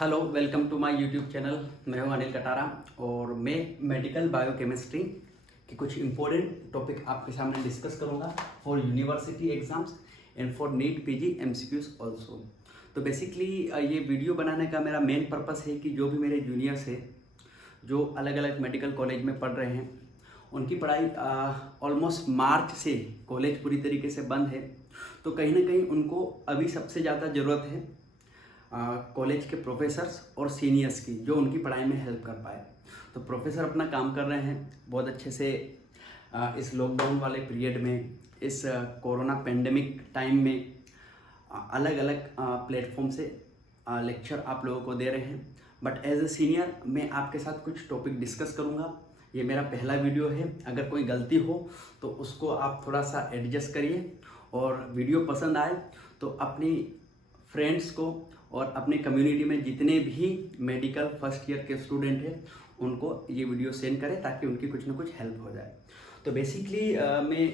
Hello, welcome to my YouTube channel. मैं हूं अनिल कटारा और मैं मेडिकल बायोकेमिस्ट्री के कुछ इम्पोर्टेंट टॉपिक आपके सामने डिस्कस करूंगा for university exams and for NEET PG MCQs also. तो बेसिकली ये वीडियो बनाने का मेरा मेन पर्पस है कि जो भी मेरे जूनियर्स हैं जो अलग अलग मेडिकल कॉलेज में पढ़ रहे हैं, उनकी पढ़ाई ऑलमोस्ट मार्च से कॉलेज पूरी तरीके से बंद है, तो कहीं ना कहीं उनको अभी सबसे ज़्यादा ज़रूरत है कॉलेज के प्रोफेसर्स और सीनियर्स की, जो उनकी पढ़ाई में हेल्प कर पाए। तो प्रोफेसर अपना काम कर रहे हैं बहुत अच्छे से इस लॉकडाउन वाले पीरियड में, इस कोरोना पेंडेमिक टाइम में अलग अलग प्लेटफॉर्म से लेक्चर आप लोगों को दे रहे हैं। बट एज ए सीनियर मैं आपके साथ कुछ टॉपिक डिस्कस करूंगा। ये मेरा पहला वीडियो है, अगर कोई गलती हो तो उसको आप थोड़ा सा एडजस्ट करिए, और वीडियो पसंद आए तो अपनी फ्रेंड्स को और अपने कम्युनिटी में जितने भी मेडिकल फर्स्ट ईयर के स्टूडेंट हैं उनको ये वीडियो सेंड करें ताकि उनकी कुछ ना कुछ हेल्प हो जाए। तो बेसिकली मैं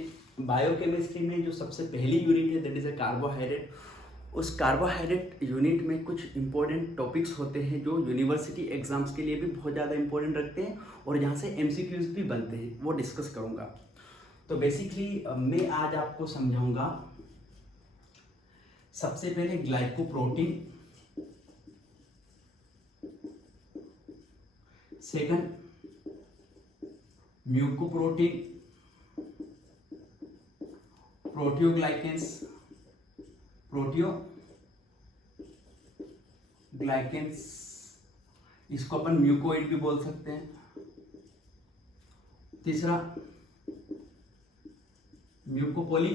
बायोकेमिस्ट्री में जो सबसे पहली यूनिट है दैट इज़ अ कार्बोहाइड्रेट। उस कार्बोहाइड्रेट यूनिट में कुछ इंपॉर्टेंट टॉपिक्स होते हैं जो यूनिवर्सिटी एग्जाम्स के लिए भी बहुत ज़्यादा इंपॉर्टेंट रखते हैं और जहाँ से एमसीक्यूज भी बनते हैं, वो डिस्कस करूँगा। तो बेसिकली मैं आज आपको समझाऊँगा सबसे पहले ग्लाइकोप्रोटीन, सेकंड म्यूकोप्रोटीन, प्रोटियोग्लाइकेंस, इसको अपन म्यूकोइड भी बोल सकते हैं। तीसरा म्यूकोपोली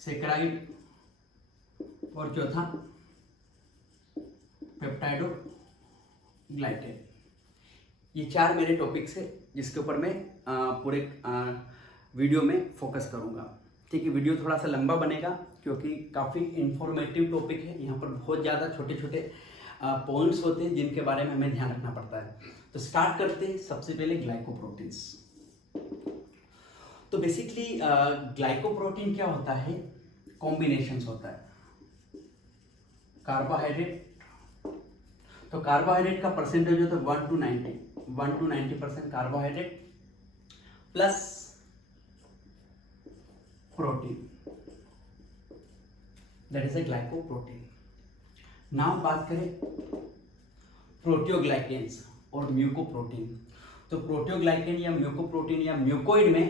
सेकेराइड, और चौथा पेप्टाइडो ग्लाइकेन। ये चार मेरे टॉपिक्स है जिसके ऊपर मैं पूरे वीडियो में फोकस करूंगा। ठीक है, वीडियो थोड़ा सा लंबा बनेगा क्योंकि काफ़ी इंफॉर्मेटिव टॉपिक है। यहाँ पर बहुत ज़्यादा छोटे छोटे पॉइंट्स होते हैं जिनके बारे में हमें ध्यान रखना पड़ता है। तो स्टार्ट करते हैं सबसे पहले ग्लाइकोप्रोटीन्स। तो बेसिकली ग्लाइकोप्रोटीन क्या होता है, कॉम्बिनेशंस होता है कार्बोहाइड्रेट। तो कार्बोहाइड्रेट का परसेंटेज होता है 1 to 90% carbohydrate plus protein, that is A glycoprotein. Now बात करें प्रोटियोग्लाइकेंस और म्यूकोप्रोटीन। तो प्रोटियोग्लाइकेन या म्यूकोप्रोटीन या म्यूकोइड में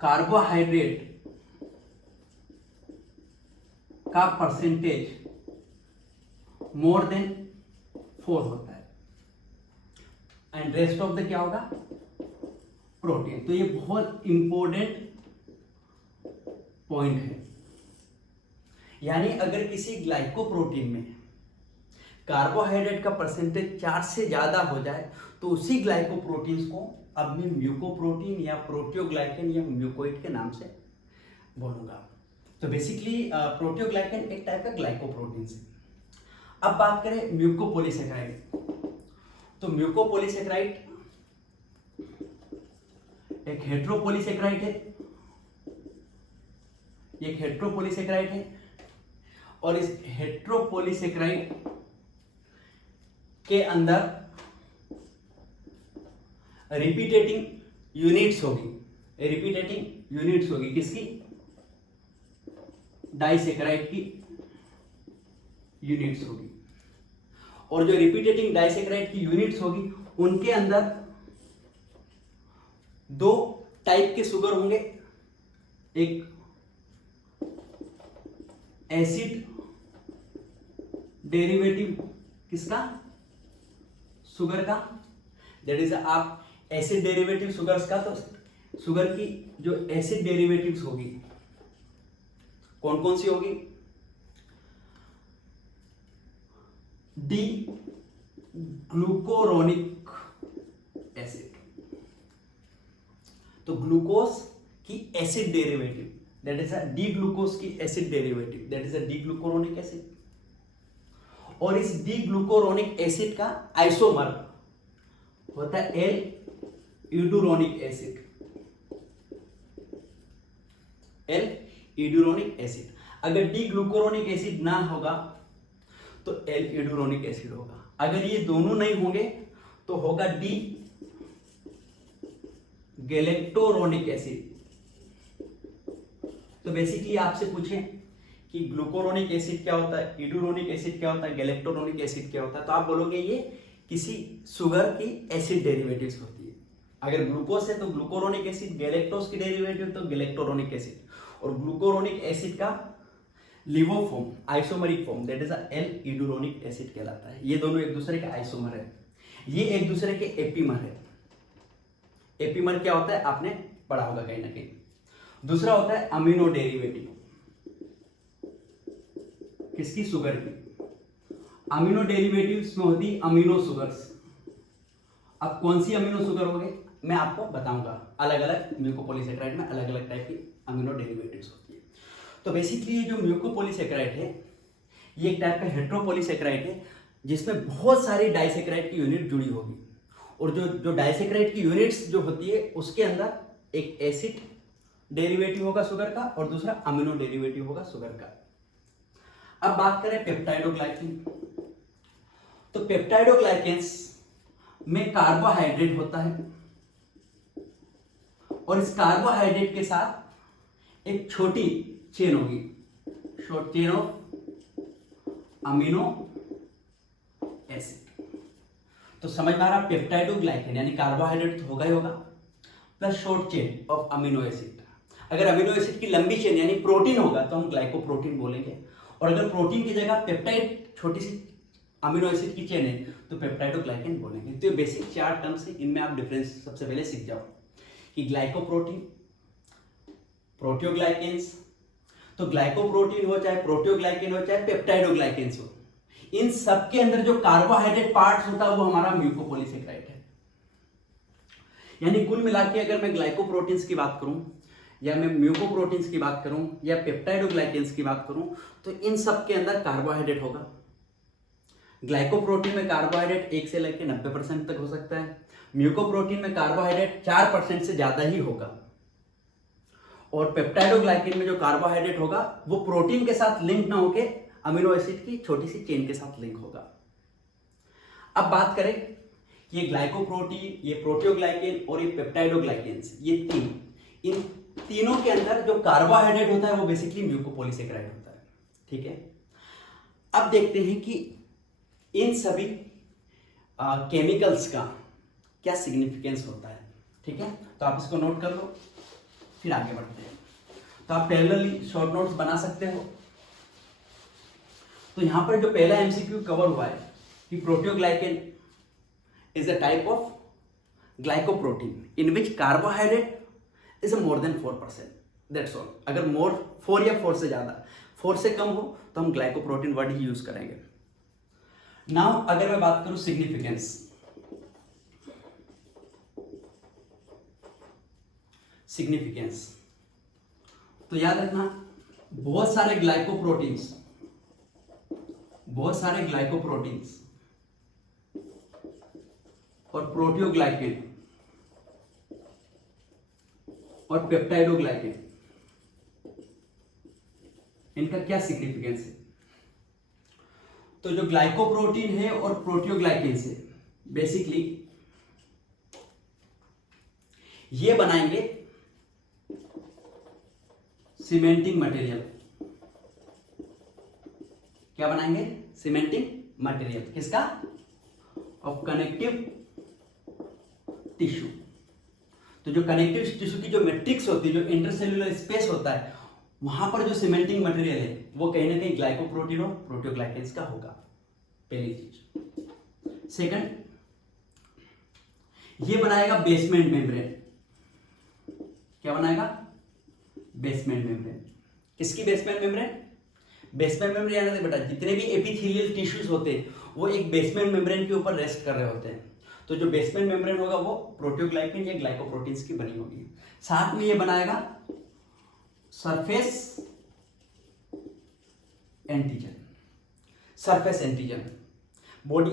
कार्बोहाइड्रेट का परसेंटेज मोर देन 4 होता है एंड रेस्ट ऑफ द क्या होगा, प्रोटीन। तो ये बहुत इंपॉर्टेंट पॉइंट है। यानी अगर किसी ग्लाइकोप्रोटीन में कार्बोहाइड्रेट का परसेंटेज 4 से ज्यादा हो जाए तो उसी ग्लाइकोप्रोटीन्स को अब मैं म्यूकोप्रोटीन या प्रोटियोग्लाइकेन या म्यूकोइड के नाम से बोलूंगा। तो बेसिकली प्रोटियोग्लाइकेन एक टाइप का ग्लाइकोप्रोटीन है। अब बात करें म्यूकोपॉलीसेकेराइड। तो म्यूकोपॉलीसेकेराइड एक हेट्रोपॉलीसेकेराइड है, एक हेट्रोपॉलीसेकेराइड है, और इस हेट्रोपॉलीसेकेराइड के अंदर रिपीटेटिंग यूनिट्स होगी किसकी, डाइसेकेराइड की यूनिट्स होगी। और जो रिपीटेटिंग डाइसेकेराइड की यूनिट्स होगी उनके अंदर 2 टाइप के शुगर होंगे, एक एसिड डेरिवेटिव किसका, शुगर का, दैट इज आप एसिड डेरिवेटिव शुगर्स का। तो शुगर की जो एसिड डेरिवेटिव्स होगी कौन कौन सी होगी, डी ग्लूकोरोनिक एसिड। तो ग्लूकोज की acid derivative that is a D glucose की acid derivative that is a D glucuronic acid. और इस डी ग्लूकोरोनिक एसिड का आइसोमर होता है L iduronic acid, L iduronic acid. अगर डी ग्लूकोरोनिक एसिड ना होगा तो एल यूडुरोनिक एसिड होगा। अगर ये दोनों नहीं होंगे तो होगा डी गैलेक्टोरोनिक एसिड। तो बेसिकली आपसे पूछें कि ग्लूकोरोनिक एसिड क्या होता है, यूडुरोनिक एसिड क्या होता है, गैलेक्टोरोनिक एसिड क्या होता है, तो आप बोलोगे ये किसी शुगर की एसिड डेरिवेटिव्स होती है। अगर ग्लूकोज है तो ग्लूकोरोनिक एसिड, गैलेक्टोज की डेरिवेटिव तो गैलेक्टोरोनिक एसिड, और ग्लूकोरोनिक एसिड का levo form isomeric form that is L iduronic acid कहलाता है। ये दोनों एक दूसरे के आइसोमर है, ये एक दूसरे के एपीमर है। एपीमर क्या होता है आपने पढ़ा होगा कहीं ना कहीं। दूसरा होता है अमीनो डेरिवेटिव, किसकी, शुगर की। अमीनो डेरिवेटिव्स में होती अमीनो शुगर्स। अब कौन सी अमीनो शुगर होगी मैं आपको बताऊंगा, अलग अलग म्यूकोपॉलीसेकेराइड में अलग अलग टाइप की अमीनो डेरिवेटिव्स होती है। तो बेसिकली ये जो म्यूकोपॉलीसेकेराइड है ये एक टाइप का हेट्रोपॉलीसेकेराइड है जिसमें बहुत सारी डाइसेकेराइड की यूनिट जुड़ी होगी, और जो डाइसेकेराइड की यूनिट्स जो होती है उसके अंदर एक एसिड डेरिवेटिव होगा शुगर का और दूसरा अमीनो डेरिवेटिव होगा शुगर का। अब बात करें पेप्टाइडोग्लाइकेन, तो पेप्टाइडोग्लाइकेन्स में कार्बोहाइड्रेट होता है और इस कार्बोहाइड्रेट के साथ एक छोटी चेन होगी, short chain of amino acid. तो समझ में आ रहा, पेप्टाइडोग्लाइकेन यानी कार्बोहाइड्रेट होगा ही होगा plus short chain of amino acid. अगर अमीनो एसिड की लंबी चेन यानी प्रोटीन होगा तो हम ग्लाइकोप्रोटीन बोलेंगे, और अगर प्रोटीन की जगह पेप्टाइड छोटी सी अमीनो एसिड की चेन है तो पेप्टाइडोग्लाइकेन बोलेंगे। तो ये बेसिक 4 टर्म्स है, इनमें आप डिफरेंस सबसे पहले सीख जाओ कि ग्लाइकोप्रोटीन, प्रोटियोग्लाइकेन्स। तो ग्लाइकोप्रोटीन हो चाहे प्रोटियोग्लाइकेन हो चाहे पेप्टाइडोग्लाइकेन्स हो, इन सब के अंदर जो कार्बोहाइड्रेट पार्ट होता है वो हमारा म्यूकोपॉलीसेकेराइड है। यानी कुल मिला के अगर मैं ग्लाइकोप्रोटीन्स की बात करूं या मैं म्यूकोप्रोटीन्स की बात करूं या पेप्टाइडोग्लाइकेन्स की बात करूं तो इन सब के अंदर कार्बोहाइड्रेट होगा। ग्लाइकोप्रोटीन में कार्बोहाइड्रेट 1 से लेकर 90% तक हो सकता है, म्यूकोप्रोटीन में कार्बोहाइड्रेट 4% से ज्यादा ही होगा, और पेप्टाइडोग्लाइकेन में जो कार्बोहाइड्रेट होगा वो प्रोटीन के साथ लिंक ना होके अमीनो एसिड की छोटी सी चेन के साथ लिंक होगा। अब बात करें ये ग्लाइकोप्रोटीन, ये प्रोटियोग्लाइकेन और ये पेप्टाइडोग्लाइकेन्स, ये इन तीनों के अंदर जो कार्बोहाइड्रेट होता है वो बेसिकली म्यूकोपॉलीसेकेराइड होता है। ठीक है, अब देखते हैं कि इन सभी केमिकल्स का क्या सिग्निफिकेंस होता है। ठीक है, तो आप इसको नोट कर लो, फिर आगे बढ़ते हैं। तो आप पैरेलली शॉर्ट नोट्स बना सकते हो। तो यहां पर जो पहला एमसीक्यू कवर हुआ है कि proteoglycan is a type of glycoprotein in which carbohydrate is more than 4%, that's all. अगर मोर 4 या 4 से ज्यादा, 4 से कम हो तो हम ग्लाइकोप्रोटीन वर्ड ही यूज करेंगे। नाउ अगर मैं बात करूं सिग्निफिकेंस, तो याद रखना बहुत सारे ग्लाइकोप्रोटीन्स और प्रोटियोग्लाइकेन और पेप्टाइडोग्लाइकेन, इनका क्या सिग्निफिकेंस है। तो जो ग्लाइकोप्रोटीन है और प्रोटियोग्लाइकेन है बेसिकली ये बनाएंगे सीमेंटिंग मटेरियल। क्या बनाएंगे? Cementing material. किसका? Of connective tissue. तो जो कनेक्टिव टिश्यू की जो मैट्रिक्स होती है, जो इंटरसेल्युलर स्पेस होता है, वहां पर जो सीमेंटिंग मटेरियल है वो कहीं ना कहीं ग्लाइकोप्रोटीन और प्रोटियोग्लाइकेन्स का होगा, पहली चीज। सेकंड, ये बनाएगा बेसमेंट मेम्ब्रेन। क्या बनाएगा? Basement membrane. किसकी बेसमेंट मेम्ब्रेन? बेसमेंट मेम्ब्रेन यानी बेटा जितने भी एपिथेलियल टिश्यूज होते हैं वो एक बेसमेंट मेम्ब्रेन के ऊपर रेस्ट कर रहे होते हैं। तो जो बेसमेंट मेम्ब्रेन होगा वो प्रोटियोग्लाइकेन या ग्लाइकोप्रोटीन्स की बनी होगी। साथ में ये बनाएगा surface antigen. Surface antigen body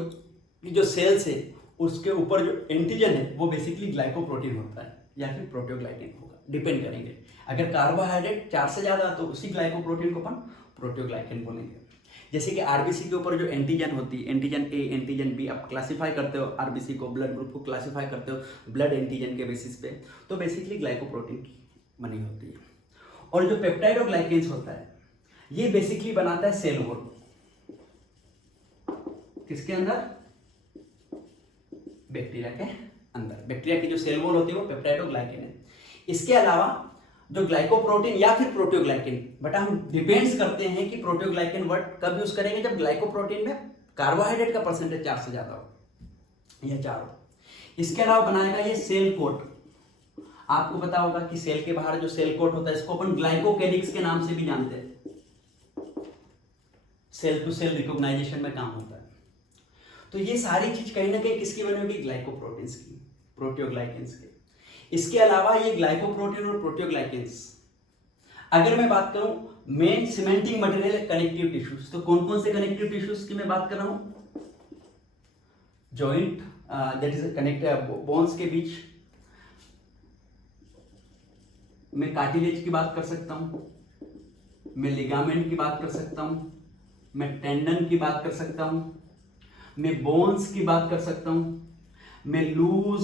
की जो सेल्स है उसके ऊपर जो एंटीजन है वो बेसिकली ग्लाइकोप्रोटीन होता है या फिर प्रोटियोग्लाइकेन होगा, डिपेंड करेंगे। अगर कार्बोहाइड्रेट 4 से ज्यादा तो उसी ग्लाइकोप्रोटीन को अपन प्रोटियोग्लाइकेन बोलेंगे। जैसे कि आरबीसी के ऊपर जो एंटीजन होती है, एंटीजन ए, एंटीजन बी, आप क्लासिफाई करते हो आरबीसी को, ब्लड ग्रुप को क्लासिफाई करते हो ब्लड एंटीजन के बेसिस पे, तो बेसिकली ग्लाइकोप्रोटीन की बनी होती है। और जो पेप्टाइडोग्लाइकेन्स होता है ये बेसिकली बनाता है सेल वॉल। किसके अंदर? बैक्टीरिया के अंदर। बैक्टीरिया की जो सेल वॉल होती है वो पेप्टाइडोग्लाइकेन है। इसके अलावा जो ग्लाइकोप्रोटीन या फिर प्रोटियोग्लाइकेन, बट हम डिपेंड्स करते हैं कि प्रोटियोग्लाइकेन वर्ड कब यूज करेंगे, जब ग्लाइकोप्रोटीन में कार्बोहाइड्रेट का परसेंटेज 4 से ज्यादा हो या 4 हो। इसके अलावा बनाएगा ये सेल कोट। आपको पता होगा कि सेल के बाहर जो सेल कोट होता है इसको अपन ग्लाइकोकेलिक्स के नाम से भी जानते हैं। सेल टू सेल रिकॉग्नाइजेशन में काम होता है। तो ये सारी चीज कहीं ना कहीं किसकी बनी होगी? ग्लाइकोप्रोटीन्स की, प्रोटियोग्लाइकेन्स की। इसके अलावा ये ग्लाइकोप्रोटीन और प्रोटियोग्लाइकेन्स, अगर मैं बात करूं main cementing material connective tissues, तो कौन कौन से कनेक्टिव टिश्यूज की मैं बात कर रहा हूं? Joint, that is connect bones के बीच, मैं कार्टिलेज की बात कर सकता हूं, मैं लिगामेंट की बात कर सकता हूं, मैं टेंडन की बात कर सकता हूं, मैं बोन्स की बात कर सकता हूं, मैं लूज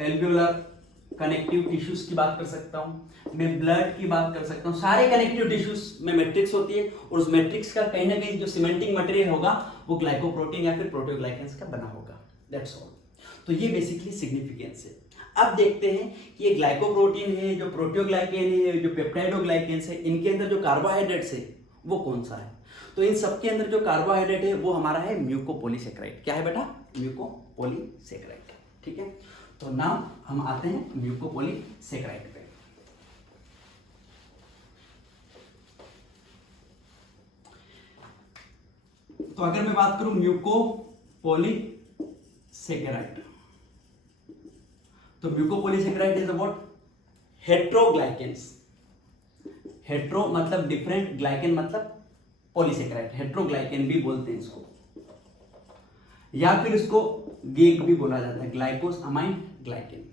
एल्वियोलर कनेक्टिव टिश्यूज की बात कर सकता हूं, मैं ब्लड की बात कर सकता हूं। सारे कनेक्टिव टिश्यूज में मैट्रिक्स होती है और उस मैट्रिक्स का कहीं ना कहीं जो सीमेंटिंग मटेरियल होगा वो ग्लाइकोप्रोटीन या फिर प्रोटियोग्लाइकेन्स का बना होगा। That's all. तो ये बेसिकली सिग्निफिकेंस है। अब देखते हैं कि ये ग्लाइकोप्रोटीन है, जो प्रोटियोग्लाइकेन है, जो पेप्टाइडोग्लाइकेन्स है, इनके अंदर जो कार्बोहाइड्रेट्स है वो कौन सा है? तो इन सबके अंदर जो कार्बोहाइड्रेट है वो हमारा है म्यूकोपॉलीसेकेराइड। क्या है बेटा? म्यूकोपॉलीसेकेराइड। ठीक है, तो नाउ हम आते हैं म्यूकोपॉलीसेकेराइड पे। तो अगर मैं बात करूं म्यूकोपॉलीसेकेराइड, तो म्यूकोपॉलीसेकेराइड इज अबाउट हेट्रोग्लाइकेन्स। हेट्रो मतलब डिफरेंट, ग्लाइकेन मतलब पॉलीसेकेराइड, हेट्रोग्लाइकेन भी बोलते हैं इसको, या फिर इसको गेग भी बोला जाता है, ग्लाइकोसअमाइन ग्लाइकेन।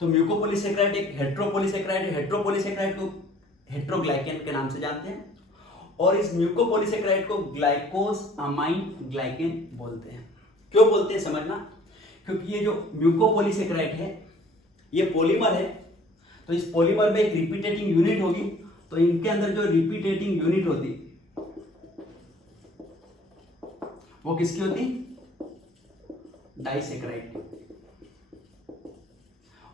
तो म्यूकोपॉलीसेकेराइड एक हेट्रोपॉलीसेकेराइड है। हेट्रोपॉलीसेकेराइड को हेट्रोग्लाइकेन के नाम से जानते हैं और इस म्यूकोपॉलीसेकेराइड को ग्लाइकोसअमाइन ग्लाइकेन बोलते हैं। क्यों बोलते हैं समझना, क्योंकि ये जो म्यूकोपॉलीसेकेराइड है ये पॉलीमर है, तो इस पॉलीमर में एक रिपीटेटिंग यूनिट होगी, तो इनके अंदर जो रिपीटेटिंग यूनिट होती वो किसकी होती? डाइसेकेराइड की।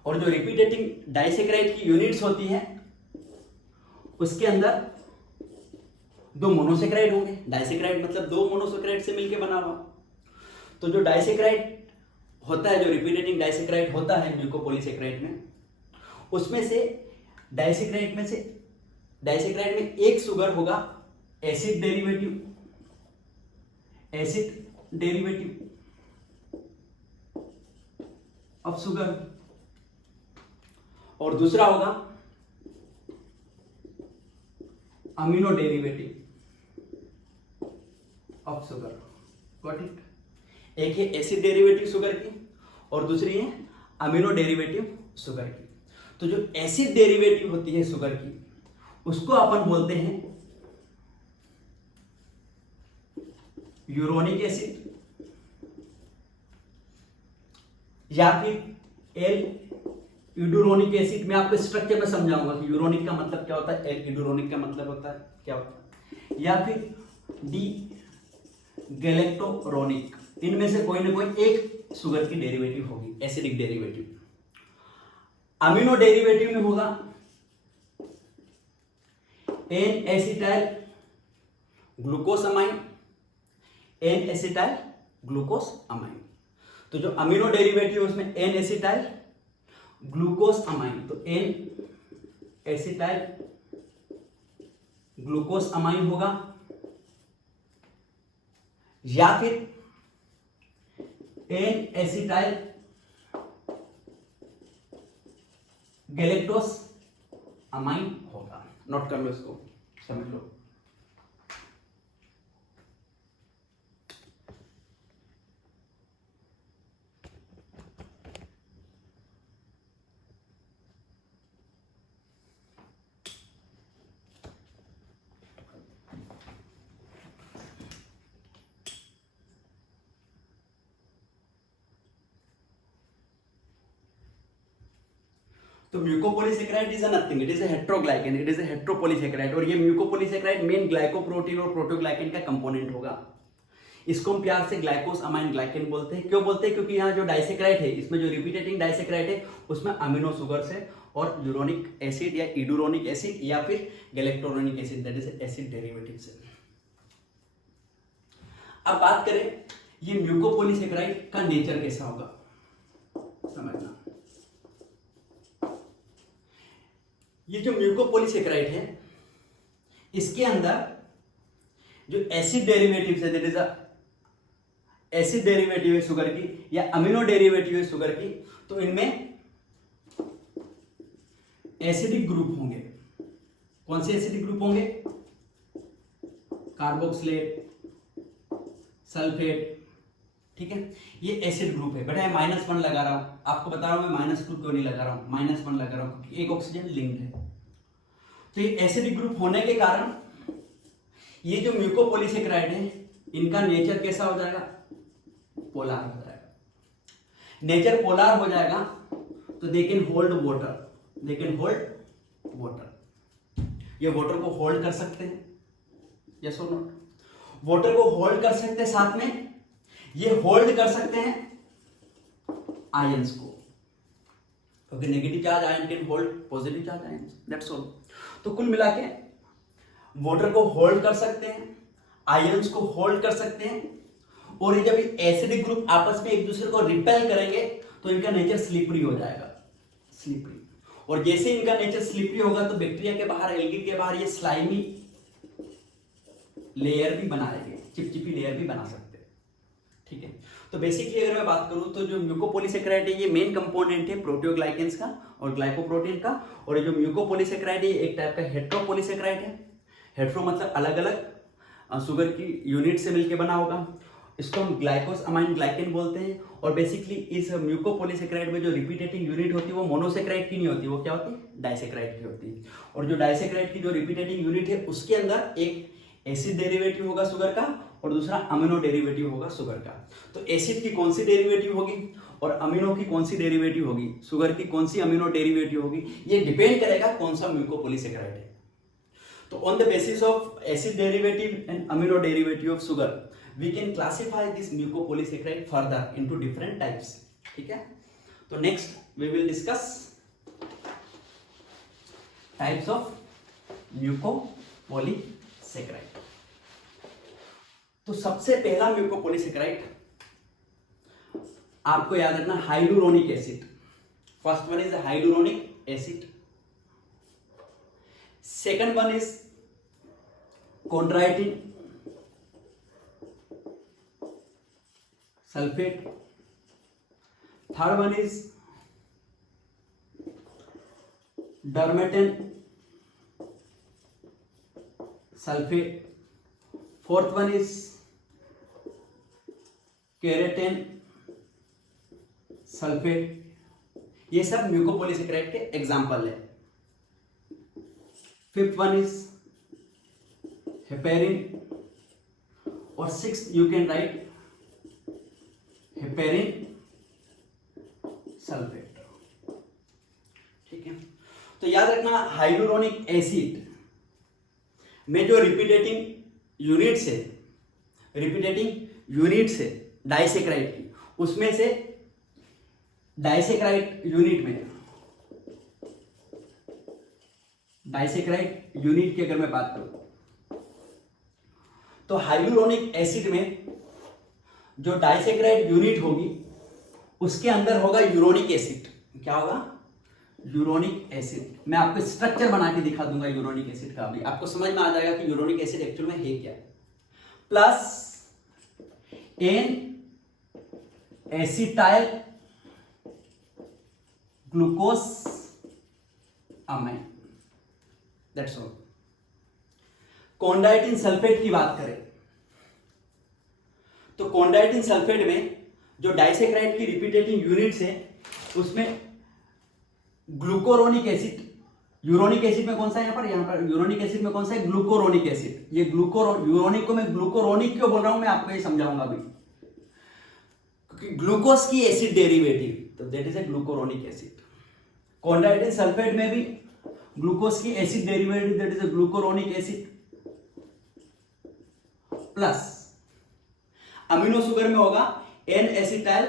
और जो रिपीटेटिंग डाइसेकेराइड की यूनिट्स होती हैं उसके अंदर 2 मोनोसेकेराइड होंगे। डाइसेकेराइड मतलब 2 मोनोसेकेराइड से मिलकर बना हुआ। तो जो डाइसेकेराइड होता है, जो रिपीटेटिंग डाइसेकेराइड होता है म्यूकोपॉलीसेकेराइड में, उसमें से डाइसेकेराइड में एक शुगर होगा एसिड डेरिवेटिव ऑफ शुगर, और दूसरा होगा amino derivative of sugar. Got it? एक है एसिड डेरिवेटिव शुगर की और दूसरी है अमीनो डेरिवेटिव शुगर की। तो जो एसिड डेरिवेटिव होती है शुगर की उसको अपन बोलते हैं यूरोनिक एसिड, या फिर एल यूडुरोनिक एसिड। मैं आपको स्ट्रक्चर में समझाऊंगा कि यूरोनिक का मतलब क्या होता है, एल यूडुरोनिक का मतलब होता है क्या होता है, या फिर डी गैलेक्टोरोनिक। इनमें से कोई ना कोई एक शुगर की डेरिवेटिव होगी, एसिडिक डेरिवेटिव। अमीनो डेरिवेटिव में होगा एन एसिटाइल ग्लूकोसअमाइन, एन एसिटाइल ग्लूकोसअमाइन। तो जो अमीनो डेरिवेटिव है उसमें एन एसिटाइल ग्लूकोसअमाइन, तो एन एसिटाइल ग्लूकोसअमाइन होगा, या फिर एन एसिटाइल गैलेक्टोसअमाइन होगा। नोट कर लो इसको, समझ लो। तो mucopolysaccharide is nothing, it is a heteroglycan, it is a heteropolysaccharide. और ये म्यूकोपॉलीसेकेराइड मेन ग्लाइकोप्रोटीन और प्रोटोग्लाइकेन का कंपोनेंट होगा। इसको हम प्यार से ग्लाइकोस अमाइन ग्लाइकेन बोलते हैं। क्यों बोलते हैं? क्योंकि यहाँ जो डाइसेक्राइड है, इसमें जो रिपीटेटिंग डाइसेक्राइड है उसमें अमीनो शुगर्स है और यूरोनिक एसिड या इडुरोनिक एसिड या फिर galacturonic acid, that is acid derivatives है। अब बात करें ये म्यूकोपॉलीसेकेराइड का नेचर कैसा होगा, समझना। ये जो म्यूकोपॉलीसेकेराइड है इसके अंदर जो एसिड डेरिवेटिव्स है, दैट इज एसिड डेरिवेटिव है शुगर की या अमीनो डेरिवेटिव है शुगर की, तो इनमें एसिडिक ग्रुप होंगे। कौन से एसिडिक ग्रुप होंगे? कार्बोक्सिलेट, सल्फेट, ठीक है, ये एसिड ग्रुप है। बेटा -1 लगा रहा हूं, आपको बता रहा हूं मैं -2 क्यों नहीं लगा रहा हूं, -1 लगा रहा हूं क्योंकि एक ऑक्सीजन लिंक्ड है। तो ये एसिडिक ग्रुप होने के कारण ये जो म्यूकोपॉलीसेकेराइड है इनका नेचर कैसा हो जाएगा? पोलर हो जाएगा। नेचर पोलर हो जाएगा तो they can hold water, they can hold water. ये वाटर को होल्ड कर सकते हैं, यस और नॉट? वाटर को होल्ड कर सकते हैं, साथ में ये होल्ड कर सकते हैं आयंस को, क्योंकि negative charge ion can hold positive charge ions, that's all. तो कुल मिला के वाटर को होल्ड कर सकते हैं, आयंस को होल्ड कर सकते हैं, और ये जब एसिडिक ग्रुप आपस में एक दूसरे को रिपेल करेंगे तो इनका नेचर स्लिपरी हो जाएगा, स्लिपरी। और जैसे इनका नेचर स्लिपरी होगा तो बैक्टीरिया के बाहर, एल्गी के बाहर ये स्लाइमी लेयर भी बनाएंगे, चिपचिपी लेयर भी बना सकते हैं, ठीक है। तो बेसिकली अगर मैं बात करूं तो जो म्यूकोपॉलीसेकेराइड है ये मेन कंपोनेंट है प्रोटियोग्लाइकेंस का और ग्लाइकोप्रोटीन का। और ये जो म्यूकोपॉलीसेकेराइड है एक टाइप का हेट्रोपॉलीसेकेराइड है। हेट्रो मतलब अलग अलग शुगर की यूनिट से मिलकर बना होगा। इसको हम ग्लाइकोस अमाइन ग्लाइकेन बोलते हैं। और बेसिकली इस म्यूकोपॉलीसेकेराइड में जो रिपीटेटिंग यूनिट होती है वो मोनोसेकेराइड की नहीं होती, वो क्या होती है? डाइसेकेराइड की होती है। और जो डाइसेकेराइड की जो रिपीटेटिंग यूनिट है उसके अंदर एक एसिड डेरिवेटिव होगा शुगर का और दूसरा अमीनो डेरिवेटिव होगा शुगर का। तो एसिड की कौन सी डेरिवेटिव होगी और अमीनो की कौन सी डेरिवेटिव होगी, शुगर की कौन सी अमीनो डेरिवेटिव होगी, ये डिपेंड करेगा कौन सा म्यूकोपॉलीसेकेराइड है। तो on the basis of acid derivative and amino derivative of sugar we can classify this mucopolysaccharide further into different types, ठीक है। तो next we will discuss types of mucopolysaccharide। तो सबसे पहला म्यूकोपॉलीसेकेराइड आपको याद रखना hyaluronic acid. First one is hyaluronic acid, second one is chondroitin sulphate, third one is dermatan sulphate, fourth one is keratan sulphate. ये सब म्यूकोपॉलीसेकेराइड के example है। फिफ्थ वन इज हेपेरिन और sixth you can write heparin sulphate, ठीक है। तो याद रखना हाइलुरोनिक एसिड में जो रिपीटेटिंग यूनिट्स है डाइसेक्राइड की, उसमें से डाइसेक्राइड यूनिट की अगर मैं बात करूं तो हाइलुरोनिक एसिड में जो डाइसेक्राइड यूनिट होगी उसके अंदर होगा यूरोनिक एसिड। क्या होगा? Uronic acid. मैं आपको स्ट्रक्चर बना के दिखा दूंगा यूरोनिक एसिड का, भी आपको समझ में आ जाएगा कि यूरोनिक एसिड एक्चुअल में है क्या। Plus N acetyl glucose amine, that's all. Chondroitin sulphate की बात करें तो कॉन्ड्राइटिन सल्फेट में जो डाइसेक्राइड की रिपीटेटिंग यूनिट्स है उसमें ग्लूकोरोनिक एसिड, यूरोनिक एसिड में कौन सा है यहाँ पर यूरोनिक एसिड में कौन सा है? Glucuronic acid. ये यूरोनिक को मैं ग्लूकोरोनिक क्यों बोल रहा हूं मैं आपको ये समझाऊंगा अभी, क्योंकि ग्लूकोज की एसिड डेरिवेटिव, तो that is a glucuronic acid. Chondroitin sulphate में भी ग्लूकोज की acid derivative that is glucuronic acid plus amino sugar में होगा N acetyl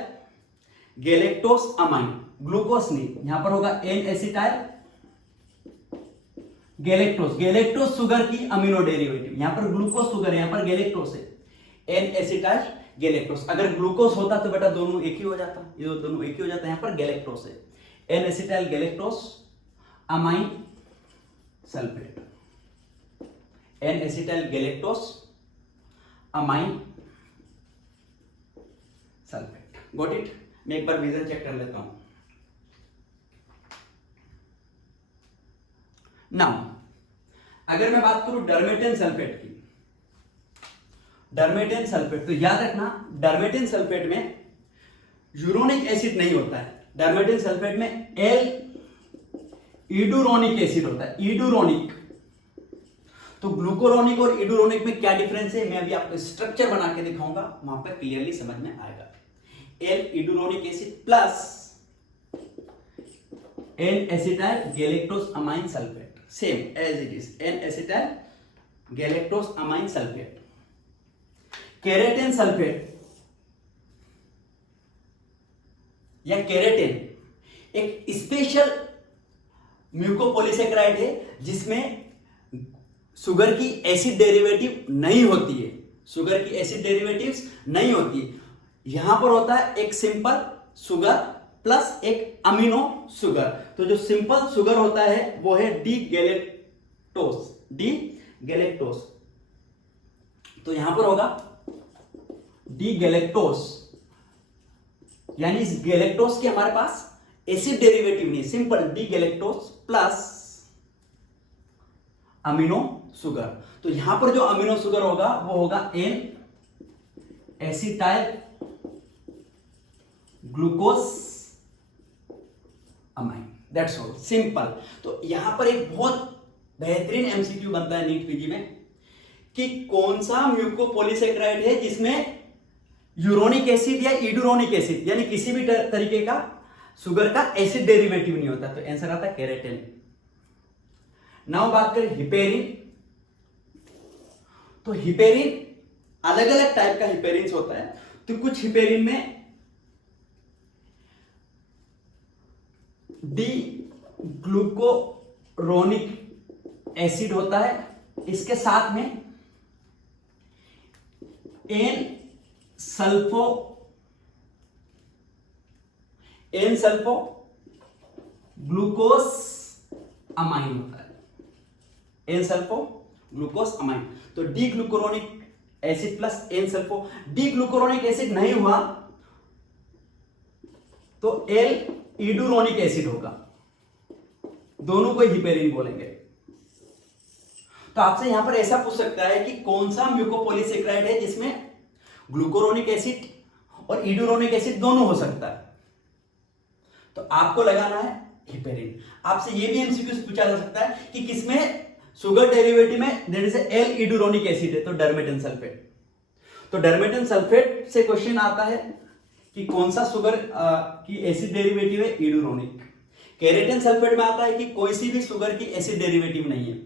galactose amine, glucose नहीं, यहां पर होगा N acetyl galactose, galactose sugar की अमीनो डेरिवेटिव, यहां पर ग्लूकोज शुगर है, यहां पर गैलेक्टोस है, एन एसिटाइल गैलेक्टोस। अगर ग्लूकोज होता तो बेटा दोनों एक ही हो जाता, ये दोनों एक ही हो जाता, यहां पर गैलेक्टोस है, N acetyl galactose amine sulphate, N acetyl galactose amine sulphate. Got it? मैं एक बार विजन चेक कर लेता हूं। नाउ अगर मैं बात करूं डर्मेटेन सल्फेट की, डर्मेटेन सल्फेट, तो याद रखना डर्मेटेन सल्फेट में यूरोनिक एसिड नहीं होता है, डर्मेटेन सल्फेट में एल इडुरोनिक एसिड होता है, इडुरोनिक। तो ग्लूकोरोनिक और इडुरोनिक में क्या डिफरेंस है मैं अभी आपको स्ट्रक्चर बना के दिखाऊंगा, वहां पर क्लियरली समझ में आएगा। L iduronic acid plus N acetyl galactose amine sulphate, same as it is, N acetyl galactose amine sulphate. Keratin sulphate या केरेटिन एक स्पेशल म्यूकोपॉलीसेकेराइड है जिसमें शुगर की एसिड डेरिवेटिव नहीं होती है, शुगर की एसिड डेरिवेटिव्स नहीं होती। यहां पर होता है एक सिंपल शुगर प्लस एक अमीनो शुगर। तो जो सिंपल शुगर होता है वो है डी गैलेक्टोस, डी गैलेक्टोस। तो यहां पर होगा डी गैलेक्टोस, यानी इस गैलेक्टोस के हमारे पास एसिड डेरिवेटिव नहीं, simple D galactose plus amino sugar. तो यहां पर जो अमीनो शुगर होगा वो होगा N acetyl glucose amine, that's all, simple. तो यहां पर एक बहुत बेहतरीन एमसीक्यू बनता है नीट पीजी में कि कौन सा म्यूकोपॉलीसेकेराइड है जिसमें यूरोनिक एसिड या इडुरोनिक एसिड यानी किसी भी तरीके का शुगर का एसिड डेरिवेटिव नहीं होता। तो आंसर आता है केरेटिन। नाउ बात करें हिपेरिन, तो हिपेरिन अलग अलग टाइप का हिपेरिन होता है। तो कुछ हिपेरिन में डी ग्लूकोरोनिक एसिड होता है, इसके साथ में एन सल्फो ग्लूकोस अमाइन होता है, एन सल्फो ग्लूकोस अमाइन। तो D glucuronic acid plus N sulpho, D glucuronic acid नहीं हुआ तो एल इडुरोनिक एसिड होगा, दोनों को हिपेरिन बोलेंगे। तो आपसे यहां पर ऐसा पूछ सकता है कि कौन सा म्यूकोपॉलीसेकेराइड है जिसमें ग्लूकोरोनिक एसिड और इडुरोनिक एसिड दोनों हो सकता है। तो आपको लगाना है हिपेरिन। आपसे यह भी एमसीक्यू पूछा जा सकता है कि किसमें शुगर डेरिवेटिव में there is L iduronic acid है, तो डर्मेटेन सल्फेट। तो डर्मेटेन सल्फेट से क्वेश्चन आता है कि कौन सा शुगर की एसिड डेरिवेटिव है, इडुरोनिक। केरेटिन सल्फेट में आता है कि कोई सी भी शुगर की एसिड डेरिवेटिव नहीं है।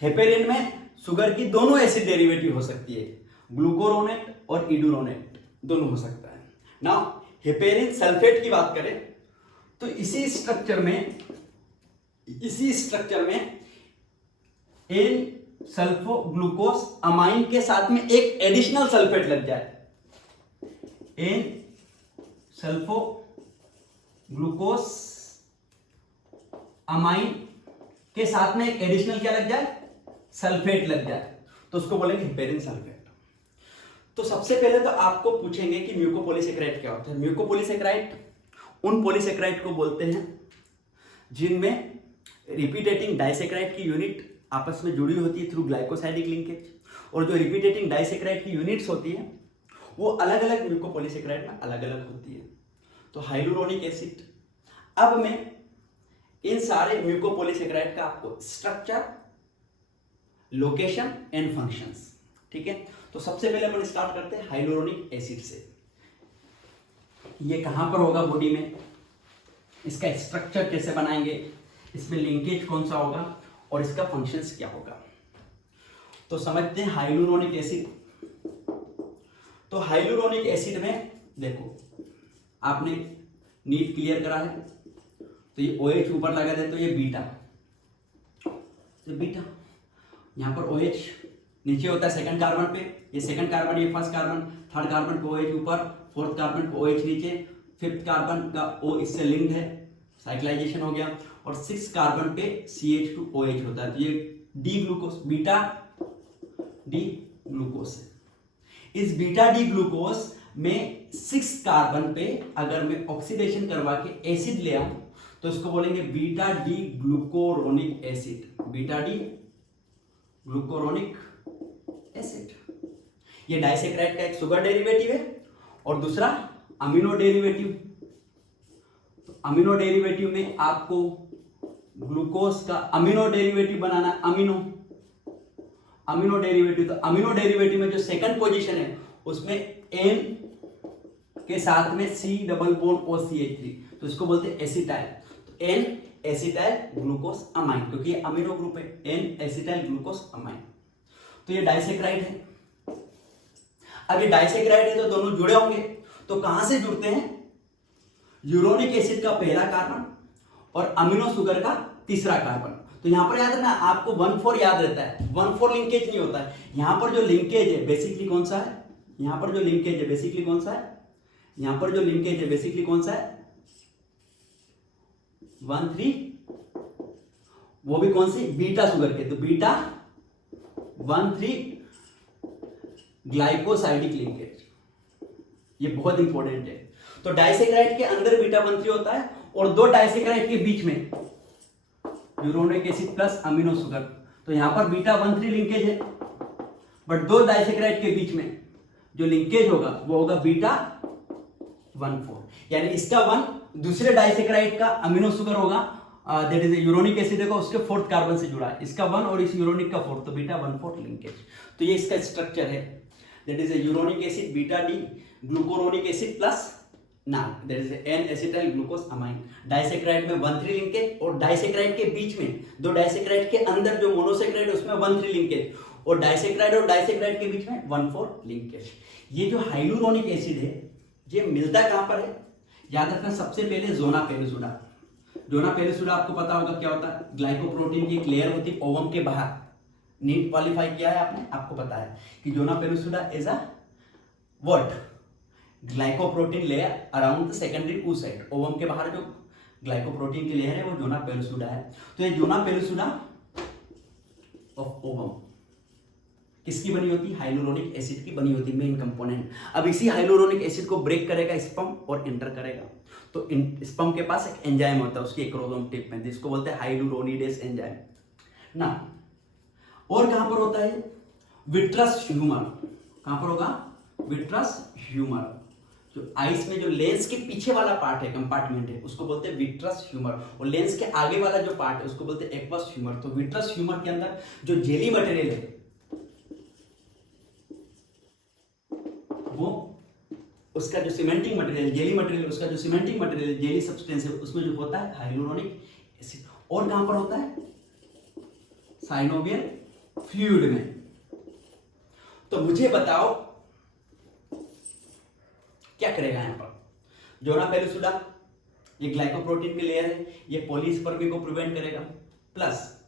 हेपेरिन में शुगर की दोनों एसिड डेरिवेटिव हो सकती है, ग्लूकोरोनेट और इडुरोनेट दोनों हो सकता है। नाउ हेपेरिन सल्फेट की बात करें तो इसी स्ट्रक्चर में एन सल्फो ग्लूकोस अमाइन के साथ में एक एडिशनल सल्फेट लग जाए, एन सल्फो ग्लूकोस अमाइन के साथ में एक एडिशनल क्या लग जाए, सल्फेट लग जाए, तो उसको बोलेंगे हेपेरिन सल्फेट। तो सबसे पहले तो आपको पूछेंगे कि म्यूकोपॉलीसेकेराइड क्या होता है। म्यूकोपॉलीसेकेराइड उन पॉलीसेकेराइड को बोलते हैं जिनमें रिपीटेटिंग डाइसेकेराइड की यूनिट आपस में जुड़ी होती है थ्रू ग्लाइकोसाइडिक लिंकेज, और जो रिपीटेटिंग डाइसेकेराइड की यूनिट्स होती है वो अलग अलग म्यूकोपॉलीसेकेराइड में अलग अलग होती है। तो हाइलुरोनिक एसिड। अब मैं इन सारे म्यूकोपॉलीसेकेराइड का आपको स्ट्रक्चर, लोकेशन एंड फंक्शंस, ठीक है। तो सबसे पहले अपन स्टार्ट करते हैं हाइलुरोनिक एसिड से। ये कहां पर होगा बॉडी में, इसका स्ट्रक्चर कैसे बनाएंगे, इसमें लिंकेज कौन सा होगा और इसका फंक्शंस क्या होगा। तो समझते हैं हाइलुरोनिक एसिड। तो हाइलुरोनिक एसिड में देखो, आपने नीट क्लियर करा है, तो ये OH ऊपर लगा दे तो ये बीटा, तो बीटा यहाँ पर OH नीचे होता है सेकंड कार्बन पे, ये सेकंड कार्बन, ये फर्स्ट कार्बन, थर्ड कार्बन पे OH ऊपर, फोर्थ कार्बन पे OH नीचे, फिफ्थ कार्बन का O इससे लिंक्ड है, साइक्लाइजेशन हो गया, और सिक्स कार्बन पे CH2OH होता है, तो ये D glucose, beta D glucose. इस बीटा डी ग्लूकोज में सिक्स कार्बन पे अगर मैं ऑक्सीडेशन करवा के एसिड ले आऊं तो इसको बोलेंगे beta D glucuronic acid, beta D glucuronic acid. ये डाइसेक्राइड का एक शुगर डेरिवेटिव है और दूसरा अमीनो डेरिवेटिव। तो अमीनो डेरिवेटिव में आपको ग्लूकोज का अमीनो डेरिवेटिव बनाना, अमीनो डेरिवेटिव। तो अमीनो डेरिवेटिव में जो सेकंड पोजीशन है उसमें N के साथ में C डबल बॉन्ड OCH3, तो इसको बोलते हैं एसिटाइल। तो N एसिटाइल ग्लूकोज अमाइन, क्योंकि ये अमीनो ग्रुप है, N एसिटाइल ग्लूकोज अमाइन। तो ये डाइसेक्राइड है। अब ये डाइसेक्राइड है तो दोनों जुड़े होंगे, तो कहां से जुड़ते हैं, यूरोनिक एसिड का पहला कार्बन और अमीनो शुगर का तीसरा कार्बन। तो यहां पर याद रखना, आपको 1,4 याद रहता है, 1,4 लिंकेज नहीं होता है। यहां पर जो लिंकेज है बेसिकली कौन सा है, यहां पर जो लिंकेज है बेसिकली कौन सा है, यहां पर जो लिंकेज है बेसिकली कौन सा है, 1,3, वो भी कौन सी, बीटा शुगर के, तो बीटा 1,3 ग्लाइकोसाइडिक लिंकेज, ये बहुत इंपॉर्टेंट है। तो डाइसेक्राइड के अंदर बीटा 1,3 होता है और दो डाइसेक्राइड के बीच में uronic acid plus amino sugar, तो यहां पर बीटा 1,3 लिंकेज है, बट दो डाइसेक्राइड के बीच में जो लिंकेज होगा वो होगा बीटा 1,4, यानी इसका 1 दूसरे डाइसेक्राइड का अमीनो शुगर होगा, दैट इज यूरोनिक एसिड होगा, उसके फोर्थ कार्बन से जुड़ा है, इसका 1 और इस यूरोनिक का 4, तो बीटा 1,4 लिंकेज। तो ये इसका स्ट्रक्चर है, that is uronic acid beta D glucuronic acid plus non, that is N acetyl glucose amine. Disaccharide में 1,3 लिंकेज और डाइसेक्राइड के बीच में, दो डाइसेक्राइड के अंदर जो मोनोसेक्राइड है उसमें 1,3 लिंकेज और डाइसेक्राइड के बीच में 1,4 लिंकेज। ये जो हाइलुरोनिक एसिड है ये मिलता कहां पर है, याद रखना, सबसे पहले जोना पेलुसुडा। जोना पेलुसुडा आपको पता होगा क्या होता है, ग्लाइकोप्रोटीन की एक लेयर होती है ओवम के बाहर, नीट क्वालिफाई किया है आपने, आपको पता है कि zona pellucida is a what, glycoprotein layer around the secondary oocyte, ovum के बाहर जो ग्लाइकोप्रोटीन की लेयर है वो जोना पेलुसुडा है। तो ये जोना पेलुसुडा ऑफ ओवम किसकी बनी होती है, हाइलुरोनिक एसिड की बनी होती है, मेन कंपोनेंट। अब इसी हाइलुरोनिक एसिड को ब्रेक करेगा स्पर्म और एंटर करेगा, तो स्पर्म के पास एक एंजाइम होता है उसकी एक्रोसोम टिप में, जिसको बोलते हैं हाइलुरोनिडेस एंजाइम ना। और कहां पर होता है, विट्रस ह्यूमर, कहां पर होगा, विट्रस ह्यूमर, जो आइस में जो लेंस के पीछे वाला पार्ट है, कंपार्टमेंट है, उसको बोलते हैं विट्रस ह्यूमर, और लेंस के आगे वाला जो पार्ट है उसको बोलते हैं एक्वस ह्यूमर। तो विट्रस ह्यूमर के अंदर जो जेली मटेरियल है वो, उसका जो सीमेंटिंग मटेरियल, जेली मटेरियल, उसका जो सीमेंटिंग मटेरियल, जेली सब्सटेंस है, उसमें जो होता है हाइलुरोनिक एसिड। और कहां पर होता है, साइनोवियल फ्लूइड में। तो मुझे बताओ क्या करेगा यहां पर, जोना पेलुसुडा ये ग्लाइकोप्रोटीन की लेयर है, ये पॉलीस्पर्मी को प्रिवेंट करेगा, प्लस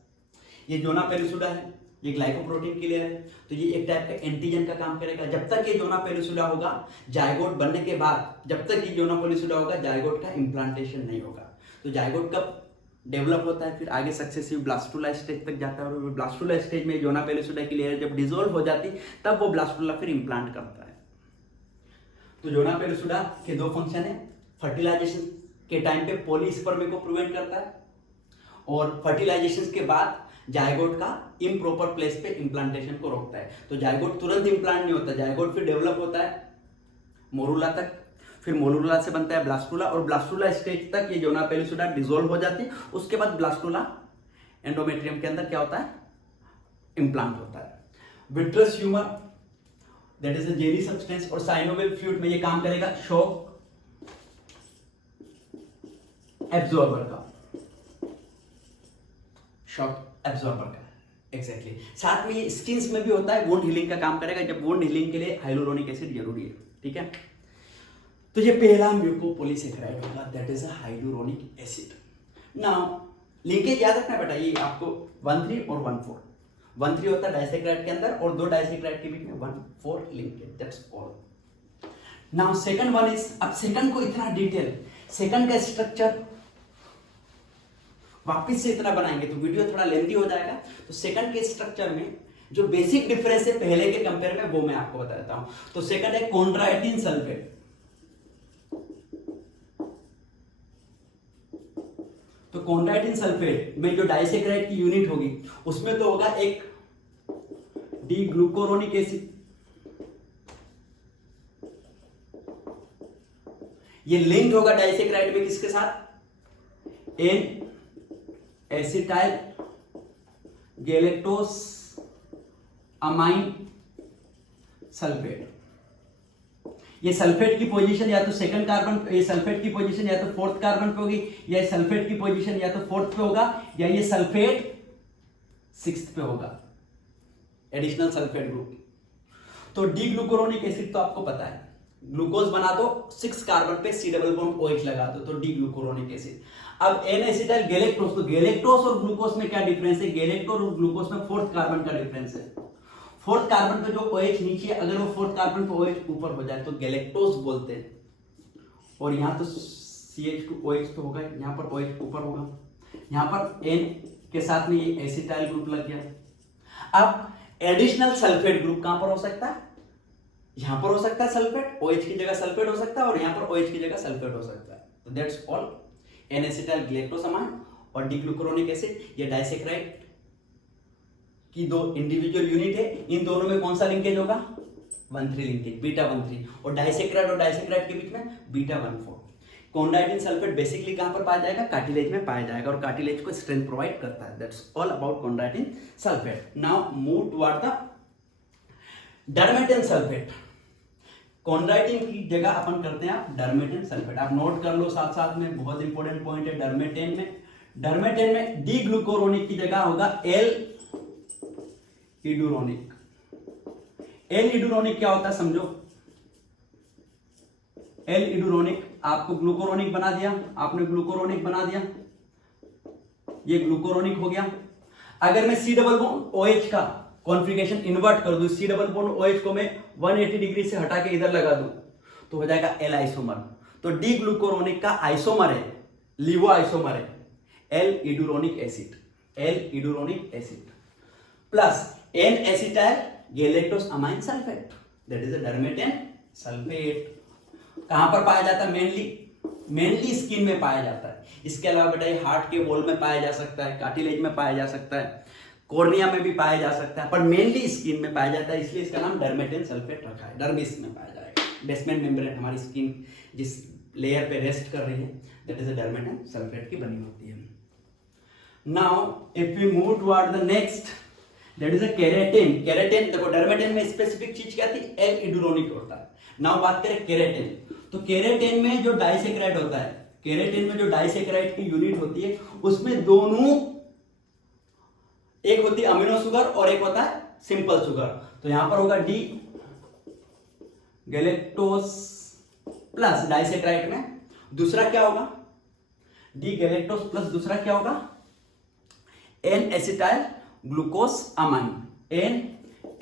ये जोना पेलुसुडा है, ये ग्लाइकोप्रोटीन की लेयर है, तो ये एक टाइप का एंटीजन का काम करेगा। जब तक ये जोना पेलुसुडा होगा, जायगोट बनने के बाद जब तक ये जोना पेलुसुडा होगा, जायगोट का इम्प्लांटेशन नहीं होगा। तो जायगोट कब डेवलप होता है, फिर आगे सक्सेसिव ब्लास्टुला स्टेज तक जाता है, और ब्लास्टुला स्टेज में जोना पेलुसुडा की लेयर जब डिसॉल्व हो जाती तब वो ब्लास्टुला फिर इम्प्लांट करता है। तो जोना पेलुसुडा के दो फंक्शन है, फर्टिलाइजेशन के टाइम पे पॉलीस्पर्मी को प्रिवेंट करता है, और फर्टिलाइजेशन के बाद जायगोट का इम्प्रॉपर प्लेस पे इम्प्लांटेशन को रोकता है। तो जायगोट तुरंत इम्प्लांट नहीं होता, जायगोट फिर डेवलप होता है मोरुला तक, फिर मोरुला से बनता है ब्लास्टुला, और ब्लास्टुला स्टेज तक ये जोना पेलुसुडा डिसॉल्व हो जाती है। उसके बाद ब्लास्टुला एंडोमेट्रियम के अंदर क्या होता है, इम्प्लांट होता है। Vitreous humour that is a jelly substance, और साइनोवियल फ्लूइड में ये काम करेगा शॉक एब्जॉर्बर का, शॉक एब्जॉर्बर का, एग्जैक्टली साथ में ये स्किन्स में भी होता है, वुंड हीलिंग का काम करेगा, जब वुंड हीलिंग के लिए हाइलुरोनिक एसिड जरूरी है, ठीक है। तो ये पहला म्यूकोपॉलीसेकेराइड होगा, that is a hyaluronic acid. Now linkage याद रखना बेटा, ये आपको 1,3 और 1,4, 1,3 होता है डाइसेक्राइड के अंदर और 2 डाइसेक्राइड के बीच में 1,4 linkage, that's all. Now second one is, अब सेकंड को इतना डिटेल, सेकंड का स्ट्रक्चर वापिस से इतना बनाएंगे तो वीडियो थोड़ा लेंथी हो जाएगा, तो सेकंड के स्ट्रक्चर में जो बेसिक डिफरेंस है पहले के कंपेयर में वो मैं आपको बता देता हूं। तो सेकंड है कॉन्ड्राइटिन सल्फेट। तो कॉन्ड्राइटिन सल्फेट में जो डाइसेक्राइड की यूनिट होगी उसमें तो होगा एक डी ग्लूकोरोनिक एसिड, ये लिंक्ड होगा डाइसेक्राइड में किसके साथ, N acetyl galactose amine sulphate. ये सल्फेट की पोजीशन या तो सेकंड कार्बन, ये सल्फेट की पोजीशन या तो फोर्थ कार्बन पे होगी, या सल्फेट की पोजीशन या तो फोर्थ पे होगा, या ये सल्फेट सिक्स्थ पे होगा, एडिशनल सल्फेट ग्रुप। तो डी ग्लूकोरोनिक एसिड तो आपको पता है, ग्लूकोज बना दो 6 कार्बन पे C डबल बॉन्ड OH लगा दो तो डी ग्लूकोरोनिक एसिड। अब एन एसिटाइल गैलेक्टोस, तो गैलेक्टोस और ग्लूकोज में क्या डिफरेंस है, गैलेक्टोस और ग्लूकोज में फोर्थ कार्बन का डिफरेंस है। फोर्थ कार्बन पे जो OH नीचे, अगर वो फोर्थ कार्बन पे OH ऊपर हो जाए तो गैलेक्टोस बोलते हैं, और यहां तो CH2OH तो होगा, यहां पर OH ऊपर होगा, यहां पर N के साथ में ये एसिटाइल ग्रुप लग गया। अब एडिशनल सल्फेट ग्रुप कहां पर हो सकता है, यहां पर हो सकता है सल्फेट, OH की जगह सल्फेट हो सकता है, और यहां पर OH की जगह सल्फेट हो सकता है। तो दैट्स ऑल। एन एसिटाइल ग्लाइकोसामाइन और डी ग्लूकोरोनिक एसिड, ये डाइसेक्राइड की 2 इंडिविजुअल यूनिट है, इन दोनों में कौन सा लिंकेज होगा, 1,3 लिंकेज, बीटा 1,3, और डाइसेक्राइड के बीच में बीटा 1,4। कॉन्ड्राइटिन सल्फेट बेसिकली कहां पर पाया जाएगा, कार्टिलेज में पाया जाएगा, और कार्टिलेज को स्ट्रेंथ प्रोवाइड करता है। That's all about chondroitin sulphate. Now move toward the dermatan sulphate. Chondroitin की जगह अपन करते हैं डर्मेटेन सल्फेट, आप नोट कर लो साथ साथ में, बहुत इंपॉर्टेंट पॉइंट है डर्मेटेन में डी ग्लूकोरोनिक की जगह होगा एल इडुरोनिक। एल इडुरोनिक क्या होता है समझो, एल इडुरोनिक आपको ग्लूकोरोनिक बना दिया, आपने ग्लूकोरोनिक बना दिया, ये ग्लूकोरोनिक हो गया। अगर मैं C डबल बॉन्ड OH का कॉन्फ़िगरेशन इन्वर्ट कर दूं, C डबल बॉन्ड OH को मैं 180 डिग्री से हटा के इधर लगा दूं तो हो जाएगा एल आइसोमर। तो डी ग्लूकोरोनिक का आइसोमर है, लिवो आइसोमर है L iduronic acid, L iduronic acid plus N acetyl galactose amine sulphate, that is a dermatan sulphate. कहां पर पाया जाता है, मेनली स्किन में पाया जाता है। इसके अलावा बेटा ये हार्ट के वॉल में पाया जा सकता है, कार्टिलेज में पाया जा सकता है, कॉर्निया में भी पाया जा सकता है, पर मेनली स्किन में पाया जाता है, इसलिए इसका नाम डर्मेटेन सल्फेट रखा है। डर्मिस में पाया जाएगा, बेसमेंट मेम्ब्रेन, हमारी स्किन जिस लेयर पे रेस्ट कर रही है, that is a dermatan sulphate की बनी होती है। Now if we move toward the next, that is a keratin. Keratin देखो, डर्मेटेन में स्पेसिफिक चीज क्या थी, एल इडुरोनिक होता है। नाउ बात करें केराटिन, तो केराटिन में जो डाइसेक्राइड होता है, केराटिन में जो डाइसेक्राइड की यूनिट होती है उसमें दोनों, एक होती है अमीनो शुगर और एक होता है सिंपल शुगर। तो यहां पर होगा डी गैलेक्टोस प्लस डाइसेक्राइड में दूसरा क्या होगा, डी गैलेक्टोस प्लस दूसरा क्या होगा, N acetyl glucose amine, N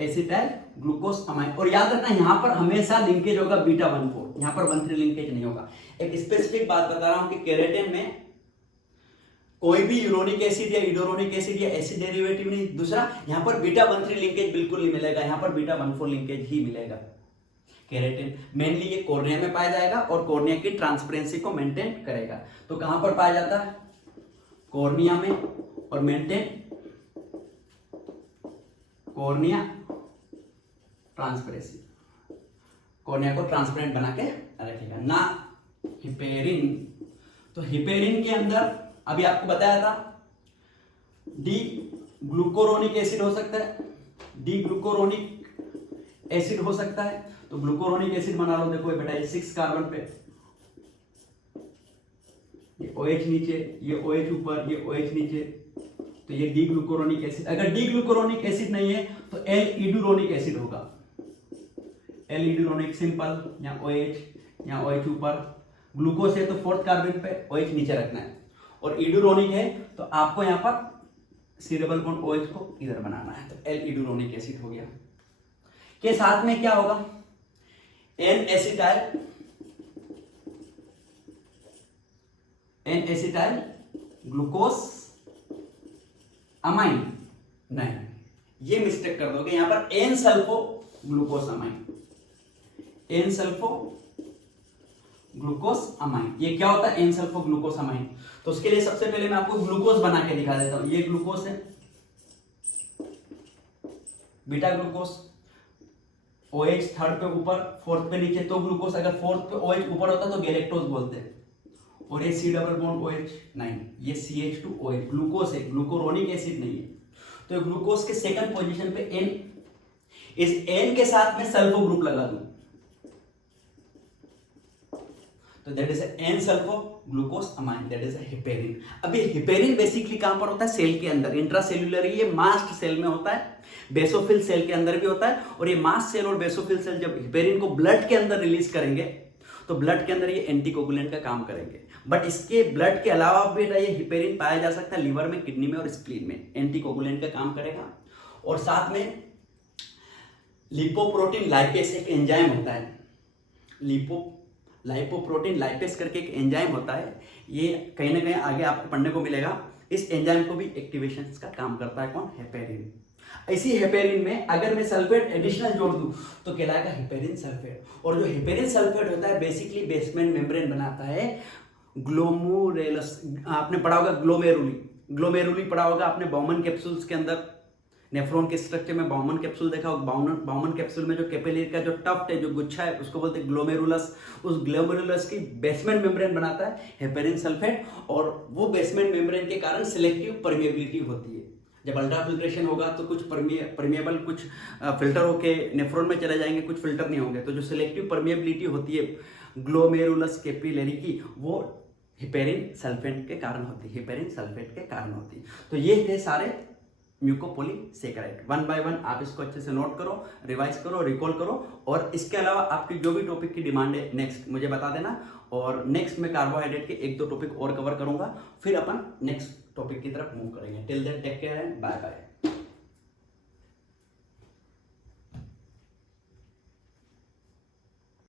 acetyl glucose amine. और याद रखना यहां पर हमेशा लिंकेज होगा बीटा 1,4, यहां पर 1,3 लिंकेज नहीं होगा। एक स्पेसिफिक बात बता रहा हूं कि केराटिन में कोई भी यूरोनिक एसिड या इडोरोनिक एसिड या एसिड डेरिवेटिव नहीं। दूसरा, यहां पर बीटा 1,3 लिंकेज बिल्कुल नहीं मिलेगा, यहां पर बीटा 1,4 लिंकेज ही मिलेगा। केराटिन मेनली ये कॉर्निया में पाया जाएगा और कॉर्निया की ट्रांसपेरेंसी को मेंटेन करेगा। तो कहां पर पाया जाता है, कॉर्निया में, और मेंटेन कॉर्निया ट्रांसपेरेंसी, कॉर्निया को ट्रांसपेरेंट बना के रखेगा ना। हिपेरिन, तो हिपेरिन के अंदर अभी आपको बताया था डी ग्लूकोरोनिक एसिड हो सकता है, डी ग्लूकोरोनिक एसिड हो सकता है। तो ग्लूकोरोनिक एसिड बना लो, देखो बेटा ये 6 कार्बन पे, ये OH नीचे, ये OH ऊपर, ये OH नीचे, तो ये डी ग्लूकुरोनिक एसिड। अगर डी ग्लूकुरोनिक एसिड नहीं है तो एल इडुरोनिक एसिड होगा। एल इडुरोनिक सिंपल, यहाँ OH, यहाँ OH ऊपर, ग्लूकोज है तो फोर्थ कार्बन पे OH नीचे रखना है, और इडुरोनिक है तो आपको यहाँ पर सी डबल बॉन्ड OH को इधर बनाना है, तो एल इडुरोनिक एसिड हो गया। के साथ में क्या होगा, एन एसिटाइल ग्लूकोज अमाइन, नहीं ये मिस्टेक कर दोगे, यहां पर N sulpho glucose amine, N sulpho glucose amine. ये क्या होता है एन सल्फो ग्लूकोज अमाइन? तो उसके लिए सबसे पहले मैं आपको ग्लूकोज बना के दिखा देता हूं। ये ग्लूकोज है, बीटा ग्लूकोज, OH थर्ड पे ऊपर, फोर्थ पे नीचे, तो ग्लूकोज। अगर फोर्थ पे OH ऊपर होता तो गैलेक्टोज बोलते हैं। और ये सी डबल बॉन्ड OH, नहीं ये CH2OH ग्लूकोज है, ग्लूकुरोनिक एसिड नहीं है। तो ग्लूकोज के सेकंड पोजीशन पे N, इस N के साथ में सल्फो ग्रुप लगा दूं तो that is an sulpho glucose amine, that is heparin. अभी हेपेरिन बेसिकली कहां पर होता है, सेल के अंदर, इंट्रासेल्युलर, ये मास्ट सेल में होता है, बेसोफिल सेल के अंदर भी होता है। और ये मास्ट सेल और बेसोफिल सेल जब हेपेरिन को ब्लड के अंदर रिलीज करेंगे तो ब्लड के अंदर ये एंटीकोगुलेंट का काम करेंगे। बट इसके ब्लड के अलावा भी ये हेपेरिन पाया जा सकता है लिवर में, किडनी में और स्प्लीन में, एंटीकोगुलेंट का काम करेगा। और साथ में लिपोप्रोटीन लाइपेस एक एंजाइम होता है, लाइपोप्रोटीन लाइपेस करके एक एंजाइम होता है, ये कहीं ना कहीं आगे आपको पढ़ने को मिलेगा। इस एंजाइम को भी एक्टिवेशन का काम करता है कौन, हेपेरिन। इसी हेपेरिन में अगर मैं सल्फेट एडिशनल जोड़ दूं तो कहलाएगा हेपेरिन सल्फेट। और जो हेपेरिन सल्फेट होता है बेसिकली बेसमेंट मेम्ब्रेन बनाता है ग्लोमेरुलस। आपने पढ़ा होगा ग्लोमेरुली पढ़ा होगा आपने बाउमन कैप्सूल्स के अंदर, नेफ्रॉन के स्ट्रक्चर में बाउमन कैप्सूल देखा होगा। बाउमन कैप्सूल में जो कैपिलरी का जो टफ्ट है, जो गुच्छा है, उसको बोलते हैं ग्लोमेरुलस। उस ग्लोमेरुलस की बेसमेंट मेम्ब्रेन बनाता है हेपेरिन सल्फेट, और वो बेसमेंट मेम्ब्रेन के कारण सिलेक्टिव परमिएबिलिटी होती है। जब अल्ट्राफिल्ट्रेशन होगा तो कुछ परमिएबल, कुछ फिल्टर होके नेफ्रॉन में चले जाएंगे, कुछ फिल्टर नहीं होंगे। तो जो सिलेक्टिव परमिएबिलिटी होती है ग्लोमेरुलस कैपिलरी की, वो हेपेरिन सल्फेट के कारण होती है, हेपेरिन सल्फेट के कारण होती है। तो ये थे सारे म्यूकोपॉलीसेकेराइड। 1 बाय 1 आप इसको अच्छे से नोट करो, रिवाइज करो, रिकॉल करो। और इसके अलावा आपकी जो भी टॉपिक की डिमांड है नेक्स्ट मुझे बता देना, और नेक्स्ट में कार्बोहाइड्रेट के 1-2 टॉपिक और कवर करूंगा, फिर अपन नेक्स्ट टॉपिक की तरफ मूव करेंगे। Till then take care and bye bye.